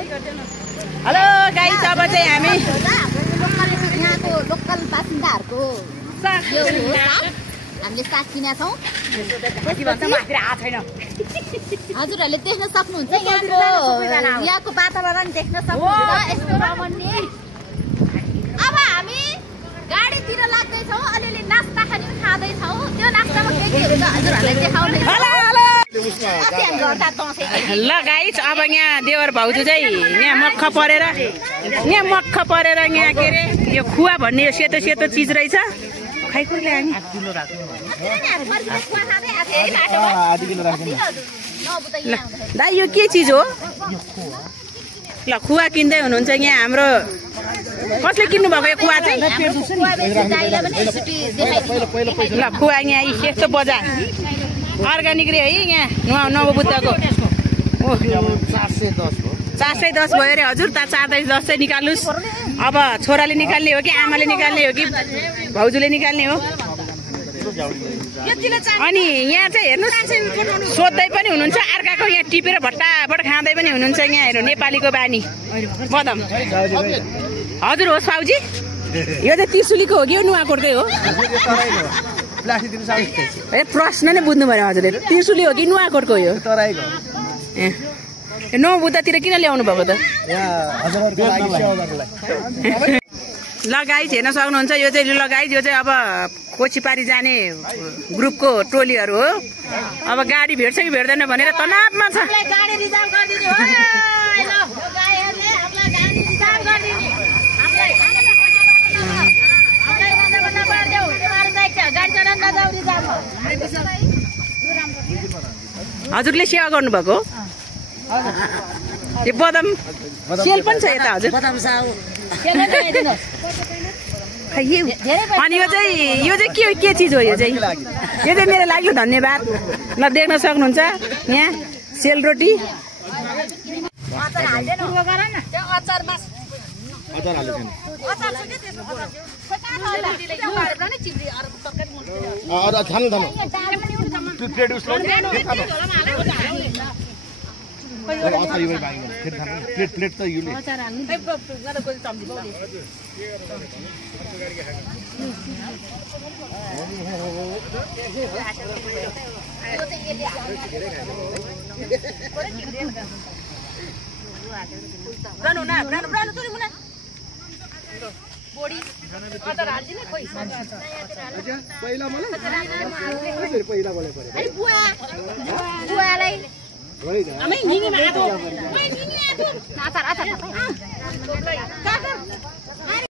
Hello guys, अब चाहिँ हामी यहाँको लोकल बासिन्दाहरूको हामीले साग किनेका छौँ। हजुरहरूले देख्न सक्नुहुन्छ यहाँको वातावरण देख्न सक्नुहुन्छ यस्तो रमणीय। अब हामी गाडीतिर लाग्दैछौँ, अलिअलि नास्ता खाने खाँदैछौँ। त्यो नास्तामा के हुन्छ हजुरहरूलाई देखाउने। ल गाइस, अब यहाँ देवर भाउजू चाहिँ यहाँ मक्ख परेर यहाँ के अरे यो खुवा भन्ने यो सेतो सेतो चिज रहेछ। खाइ कुरले हामी दाइ यो के चिज हो? ल खुवा किन्दै हुनुहुन्छ यहाँ हाम्रो। कसले किन्नु भएको यो खुवा चाहिँ? ल खुवा यहाँ यस्तो बजार अर्ग्यानिक रे है यहाँ नवबुद्धको 410 भयो अरे हजुर। 410 चाहिँ निकाल्नुहोस्। अब छोराले निकाल्ने हो कि आमाले निकाल्ने हो कि भाउजूले निकाल्ने हो? अनि यहाँ चाहिँ हेर्नुहोस्, सोध्दै पनि हुनुहुन्छ, अर्काको यहाँ टिपेर भट्टाभट खाँदै पनि हुनुहुन्छ। यहाँ हेर्नु नेपालीको बानी बदम। हजुर होस् भाउजी, यो चाहिँ त्रिशुलीको हो कि यो नुवाकोटकै हो? ए प्रश्न नै बुझ्नु पर्यो हजुरले। त्रिशुली हो कि नुवाकोटको यो? ए नवबुद्धतिर किन ल्याउनु भएको त? ल गाइस हेर्न सक्नुहुन्छ, यो चाहिँ ल गाइस यो चाहिँ अब कोचिपारी जाने ग्रुपको टोलीहरू हो। अब गाडी भेट्छ कि भेट्दैन भनेर तनावमा छ। हजुरले सेवा गर्नुभएको यो बदम सेल पनि छ यता हजुर। अनि यो चाहिँ के चिज हो? यो चाहिँ मेरो लागि धन्यवाद। ल देख्न सक्नुहुन्छ यहाँ सेलरोटी। प्लेट त यो